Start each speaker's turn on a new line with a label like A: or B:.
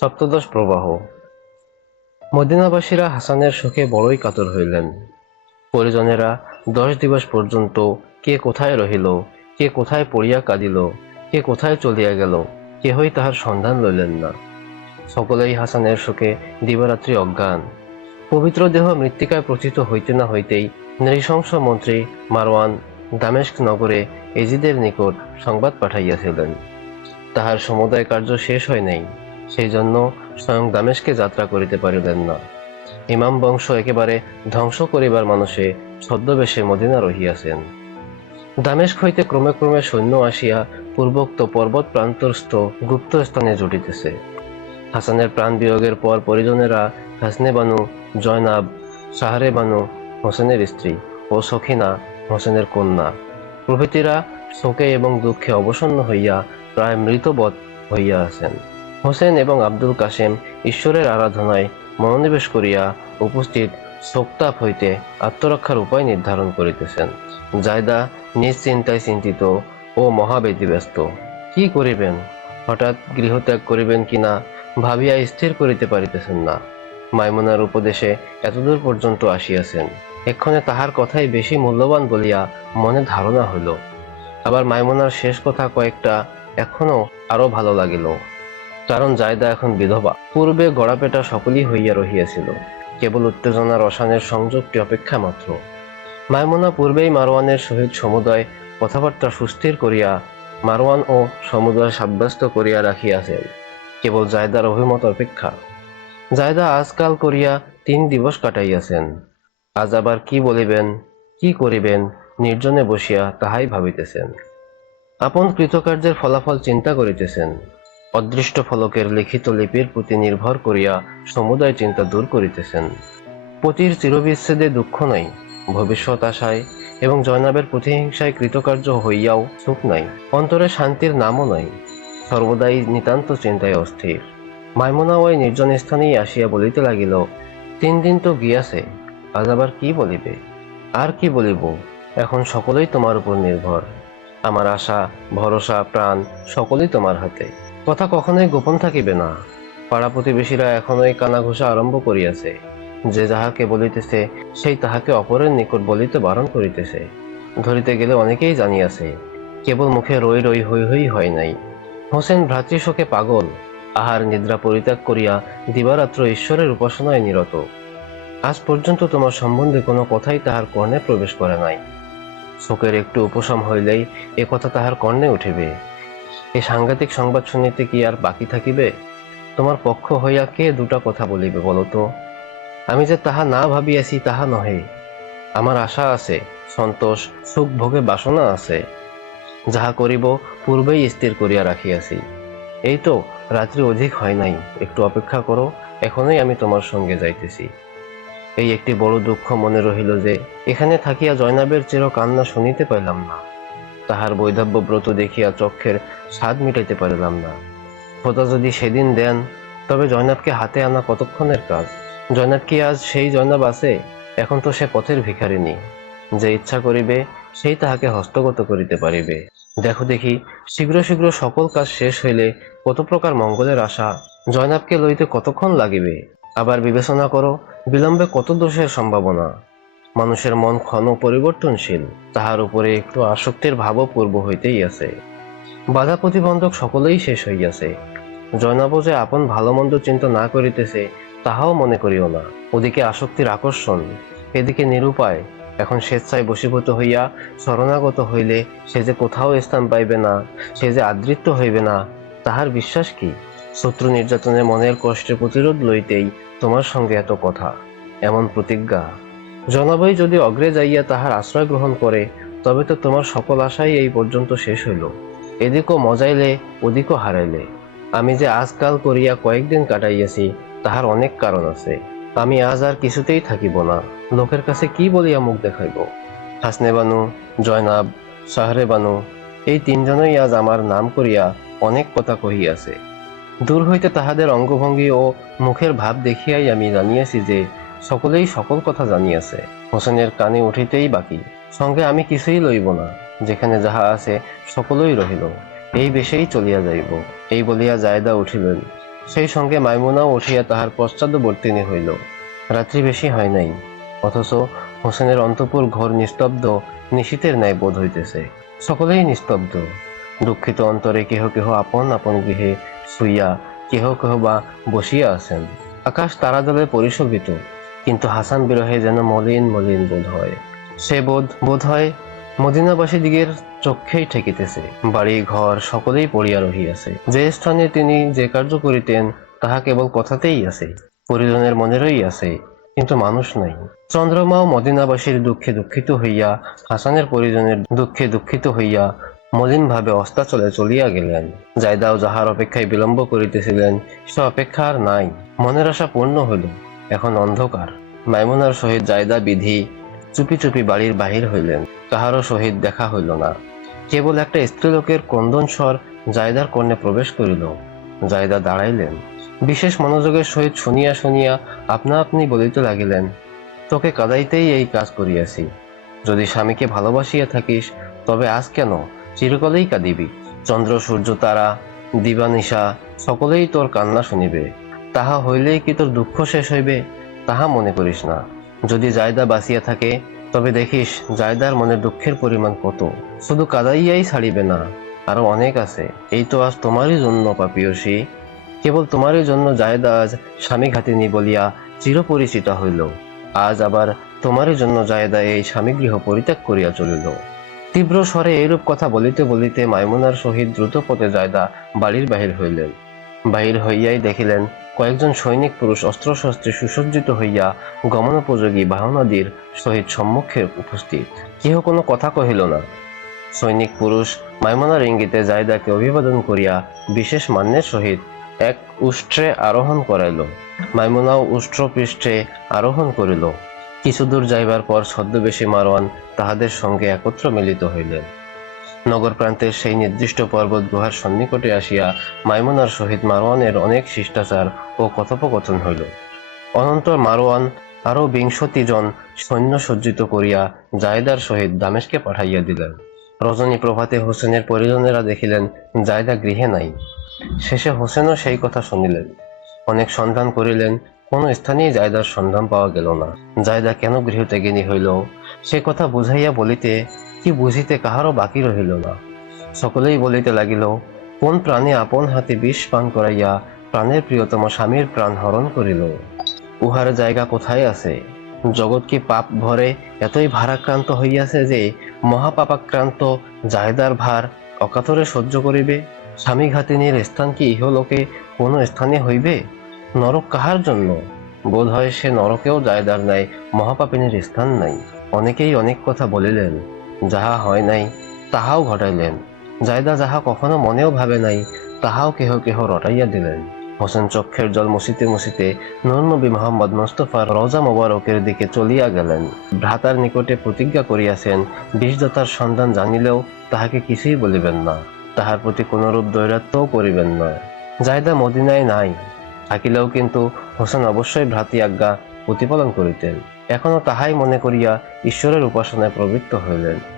A: সপ্তদশ প্রবাহ। মদিনাবাসীরা হাসানের সুখে বড়ই কাতর হইলেন। পরিজনেরা দশ দিবস পর্যন্ত কে কোথায় রহিল, কে কোথায় পড়িয়া কাঁদিল, কে কোথায় চলিয়া গেল, কেহই তাহার সন্ধান লইলেন না। সকলেই হাসানের শোকে দিবারাত্রি অজ্ঞান। পবিত্র দেহ মৃত্তিকায় প্রচিত হইতে না হইতেই নৃশংস মন্ত্রী মারওয়ান দামেস্ক নগরে এজিদের নিকট সংবাদ পাঠাইয়াছিলেন। তাহার সমুদায় কার্য শেষ হয় নাই। সেই জন্য স্বয়ং দামেশকে যাত্রা করিতে পারিলেন না। ইমাম বংশ একেবারে ধ্বংস করিবার মানুষে ছদ্মবেশে মদিনা রহিয়াছেন। দামেস্ক হইতে ক্রমে ক্রমে সৈন্য আসিয়া পূর্বোক্ত পর্বত প্রান্তস্থ গুপ্ত স্থানে জুটিতেছে। হাসানের প্রাণ বিয়োগের পর পরিজনেরা হাসনে বানু জয়নাব সাহারে বানু হোসেনের স্ত্রী ও সখিনা, হোসেনের কন্যা প্রভৃতিরা শোকে এবং দুঃখে অবসন্ন হইয়া প্রায় মৃতবৎ হইয়া আছেন। হোসেন এবং আব্দুল কাসেম ঈশ্বরের আরাধনায় মনোনিবেশ করিয়া উপস্থিত শোকতাপ হইতে আত্মরক্ষার উপায় নির্ধারণ করিতেছেন। জায়দা নিজ চিন্তায় চিন্তিত ও মহাবেদী ব্যস্ত কি করিবেন? হঠাৎ গৃহত্যাগ করিবেন কিনা ভাবিয়া স্থির করিতে পারিতেছেন না। মাইমুনার উপদেশে এতদূর পর্যন্ত আসিয়াছেন। এক্ষণে তাহার কথাই বেশি মূল্যবান বলিয়া মনে ধারণা হইল। আবার মাইমুনার শেষ কথা কয়েকটা এখনও আরও ভালো লাগিল। কারণ জায়দা এখন বিধবা। পূর্বে গড়াপেটা সকলই হইয়া রহিয়াছিল। কেবল উত্তেজনার অশানের সংযোগটি অপেক্ষা মাত্র। মাইমুনা পূর্বেই মারওয়ানের সহিত সমুদয় কথাবার্তা সুস্থির করিয়া, মারওয়ান ও সমুদয় সাব্যস্ত করিয়া রাখিয়াছেন। কেবল জায়দার অভিমত অপেক্ষা। জায়দা আজকাল করিয়া তিন দিবস কাটাইয়াছেন। আজ আবার কি বলিবেন, কি করিবেন, নির্জনে বসিয়া তাহাই ভাবিতেছেন। আপন কৃতকার্যের ফলাফল চিন্তা করিতেছেন। অদৃষ্ট ফলকের লিখিত লিপির প্রতি নির্ভর করিয়া সমুদায় চিন্তা দূর করিতেছেন। পতির চিরবিচ্ছেদে দুঃখ নাই, ভবিষ্যৎ আশায় এবং জয়নাবের প্রতিহিংসায় কৃতকার্য হইয়াও সুখ নাই, অন্তরে শান্তির নামও নাই, সর্বদাই নিতান্ত চিন্তায় অস্থির। মাইমনা ওই নির্জন স্থানেই আসিয়া বলিতে লাগিল, তিন দিন তো গিয়াছে, আজ আবার কি বলিবে? আর কি বলিব? এখন সকলেই তোমার উপর নির্ভর। আমার আশা, ভরসা, প্রাণ সকলেই তোমার হাতে। কথা কখনোই গোপন থাকিবে না। পাড়া প্রতিবেশীরা এখনোই কানাঘোষা আরম্ভ করিয়াছে। যে যাহাকে বলিতেছে, সেই তাহাকে অপরের নিকট বলিতে বারণ করিতেছে। ধরিতে গেলে অনেকেই জানিয়াছে, কেবল মুখে রই রই হই হই হয় নাই। হোসেন ভ্রাতৃশোকে পাগল, আহার নিদ্রা পরিত্যাগ করিয়া দিবারাত্র ঈশ্বরের উপাসনায় নিরত। আজ পর্যন্ত তোমার সম্বন্ধে কোনো কথাই তাহার কর্ণে প্রবেশ করে নাই। শোকের একটু উপশম হইলেই এ কথা তাহার কর্ণে উঠিবে। এই সাংঘাতিক সংবাদ শুনিতে কি আর বাকি থাকিবে? তোমার পক্ষ হইয়া কে দুটা কথা বলিবে বলো তো? আমি যে তাহা না ভাবিয়াছি তাহা নহে। আমার আশা আছে, সন্তোষ, সুখ ভোগে বাসনা আছে। যাহা করিব, পূর্বেই স্থির করিয়া রাখিয়াছি। এই তো, রাত্রি অধিক হয় নাই। একটু অপেক্ষা করো, এখনই আমি তোমার সঙ্গে যাইতেছি। এই একটি বড় দুঃখ মনে রহিল যে, এখানে থাকিয়া জয়নাবের চির কান্না শুনিতে পাইলাম না। তাহার বৈধব্য ব্রত দেখিয়া চক্ষের স্বাদ মিটাইতে পারিলাম না। খোদা যদি সেদিন দেন, তবে জয়নাবকে হাতে আনা কতক্ষণের কাজ? জয়নাব কি আজ সেই জয়নাব আছে? এখন তো সে পথের ভিখারিনী যে ইচ্ছা করিবে, সেই তাহাকে হস্তগত করিতে পারিবে। দেখো দেখি, শীঘ্র শীঘ্র সকল কাজ শেষ হইলে কত প্রকার মঙ্গলের আশা জয়নাবকে লইতে কতক্ষণ লাগিবে? আবার বিবেচনা করো, বিলম্বে কত দোষের সম্ভাবনা। মানুষের মন ক্ষণ পরিবর্তনশীল, তাহার উপরে একটু আসক্তির ভাবও পূর্ব হইতেই আছে। বাধা প্রতিবন্ধক সকলেই শেষ হইয়াছে। জয়নাব যে আপন ভালো মন্দ চিন্তা না করিতেছে, তাহাও মনে করিও না। ওদিকে আসক্তির আকর্ষণ, এদিকে নিরুপায়, এখন স্বেচ্ছায় বশীভূত হইয়া শরণাগত হইলে সে যে কোথাও স্থান পাইবে না, সে যে আদৃত্য হইবে না, তাহার বিশ্বাস কি? শত্রু নির্যাতনে মনের কষ্টে প্রতিরোধ লইতেই তোমার সঙ্গে এত কথা। এমন প্রতিজ্ঞা। জনাবই যদি অগ্রে যাইয়া তাহার আশ্রয় গ্রহণ করে, তবে তো তোমার সকল আশাই এই পর্যন্ত শেষ হইল। এদিকও মজাইলে, ওদিকও হারাইলে। আমি যে আজকাল করিয়া কয়েকদিন কাটাইয়াছি, তাহার অনেক কারণ আছে। আমি আজ আর কিছুতেই থাকিব না। লোকের কাছে কি বলিয়া মুখ দেখাইব? হাসনে বানু, জয়নাব, সাহরে বানু, এই তিনজনই আজ আমার নাম করিয়া অনেক কথা কহিয়াছে। দূর হইতে তাহাদের অঙ্গভঙ্গি ও মুখের ভাব দেখিয়াই আমি জানিয়াছি যে সকলেই সকল কথা জানিয়াছে হোসেনের কানে উঠিতেই বাকি। সঙ্গে আমি কিছুই লইব না। যেখানে যাহা আছে, সকলই রহিল। এই বেশেই চলিয়া যাইব। এই বলিয়া জায়দা উঠিলেন। সেই সঙ্গে মাইমুনাও উঠিয়া তাহার পশ্চাদবর্তিনী হইল। রাত্রি বেশি হয় নাই। অথচ হোসেনের অন্তপুর ঘর নিস্তব্ধ নিশীতের ন্যায় বোধ হইতেছে। সকলেই নিস্তব্ধ। দুঃখিত অন্তরে কেহ কেহ আপন আপন গৃহে শুইয়া, কেহ কেহ বা বসিয়া আছেন। আকাশ তারাদলে পরিশোভিত। কিন্তু হাসান বিরহে যেন মলিন মলিন বোধ হয়। সে বোধ বোধ হয় মদিনাবাসী দিগের চক্ষেই ঠেকিতেছে। বাড়ি, ঘর সকলেই পড়িয়া রহিয়াছে। যে স্থানে তিনি যে কার্য করিতেন, তাহা কেবল কথাতেই আছে। পরিজনের মনেরই আছে, কিন্তু মানুষ নাই। চন্দ্রমাও মদিনাবাসীর দুঃখে দুঃখিত হইয়া, হাসানের পরিজনের দুঃখে দুঃখিত হইয়া মলিন ভাবে অস্তাচলে চলিয়া গেলেন। জায়দাও যাহার অপেক্ষায় বিলম্ব করিতেছিলেন, সে অপেক্ষা আর নাই। মনের আশা পূর্ণ হইল। এখন অন্ধকার। মাইমুনার সহিত জায়দা বিধি চুপি চুপি বাড়ির বাহির হইলেন। কাহারও সহিত দেখা হইল না। কেবল একটা স্ত্রীলোকের ক্রন্দন স্বর জায়দার কর্ণে প্রবেশ করিল। জায়দা দাঁড়াইলেন। বিশেষ মনোযোগের সহিত শুনিয়া শুনিয়া আপনা আপনি বলিতে লাগিলেন, তোকে কাদাইতেই এই কাজ করিয়াছি। যদি স্বামীকে ভালোবাসিয়া থাকিস, তবে আজ কেন? চিরকালেই কাঁদিবি। চন্দ্র, সূর্য, তারা, দিবানিশা, সকলেই তোর কান্না শুনিবে। তাহা হইলেই কি তোর দুঃখ শেষ হইবে, তাহা মনে করিস না। যদি জায়দা বাঁচিয়া থাকে, তবে দেখিস জায়দার মনে দুঃখের পরিমাণ কত। শুধু কাদাইয়াই ছাড়িবে না, আরও অনেক আছে। এই তো আজ তোমারই জন্য, পাপিয়সী। কেবল তোমারই জন্য জায়দা আজ স্বামী ঘাতিনী বলিয়া চিরপরিচিত হইল। আজ আবার তোমারই জন্য জায়দা এই স্বামী গৃহ পরিত্যাগ করিয়া চলিল। তীব্র স্বরে এইরূপ কথা বলিতে বলিতে মাইমুনার সহিত দ্রুত পথে জায়দা বাড়ির বাহির হইলেন। বাহির হইয়াই দেখিলেন কয়েকজন সৈনিক পুরুষ অস্ত্রশস্ত্রে সুসজ্জিত হইয়া গমনোপযোগী বাহনাদির সহিত সম্মুখে উপস্থিত। কেহ কোনো কথা কহিল না। সৈনিক পুরুষ মাইমনার ইঙ্গিতে জায়দাকে অভিবাদন করিয়া বিশেষ মান্যের সহিত এক উষ্ট্রে আরোহণ করাইল। মাইমুনাও উষ্ট্র পৃষ্ঠে আরোহণ করিল। কিছু দূর যাইবার পর ছদ্মবেশী মারোয়ান তাহাদের সঙ্গে একত্র মিলিত হইলেন। নগর প্রান্তের সেই নির্দিষ্ট পর্বত গুহার সন্নিকটে আসিয়া মাইমুনার সহিত মারোয়ানের অনেক শিষ্টাচার ও কথোপকথন হইল। অনন্তর মারোয়ান আরও বিংশতি জন সৈন্য সজ্জিত করিয়া জায়দার সহিত দামেশকে পাঠাইয়া দিলেন। রজনী প্রভাতে হোসেনের পরিজনেরা দেখিলেন, জায়দা গৃহে নাই। শেষে হোসেনও সেই কথা শুনিলেন। অনেক সন্ধান করিলেন, কোনো স্থানেই জায়দার সন্ধান পাওয়া গেল না। জায়দা কেন গৃহ ত্যাগিনী হইল? সে কথা বুঝাইয়া বলিতে, কি বুঝিতে কাহারও বাকি রহিল না। সকলেই বলিতে লাগিল, কোন প্রাণে আপন হাতে বিষ পান করাইয়া প্রাণের প্রিয়তম স্বামীর প্রাণ হরণ করিল। উহার জায়গা কোথায় আছে? জগৎ কি পাপ ভরে এতই ভারাক্রান্ত হইয়াছে যে মহাপাপাক্রান্ত জায়দার ভার অকাতরে সহ্য করিবে? স্বামী ঘাতিনীর স্থান কি ইহলোকে কোনো স্থানে হইবে? নরক কাহার জন্য? বোধ হয় সে নরকেও জায়দার নাই মহাপাপিনীর স্থান নাই। অনেকেই অনেক কথা বলিলেন, যাহা হয় নাই তাহাও ঘটাইলেন। জায়দা যাহা কখনো মনেও ভাবে নাই, তাহাও কেহ কেহ রটাইয়া দিলেন। হোসেন চক্ষের জল মুছিতে নূর নবী মোহাম্মদ মোস্তফার রওজা মোবারকের দিকে চলিয়া গেলেন। ভ্রাতার নিকটে প্রতিজ্ঞা করিয়াছেন, বিষদাতার সন্ধান জানিলেও তাহাকে কিছুই বলিবেন না। তাহার প্রতি কোনরূপ দৈরাত্মও করিবেন না। জায়দা মদিনায় নাই, থাকিলেও কিন্তু হোসেন অবশ্যই ভ্রাতি আজ্ঞা প্রতিপালন করিতেন। এখনও তাহাই মনে করিয়া ঈশ্বরের উপাসনায় প্রবৃত্ত হইলেন।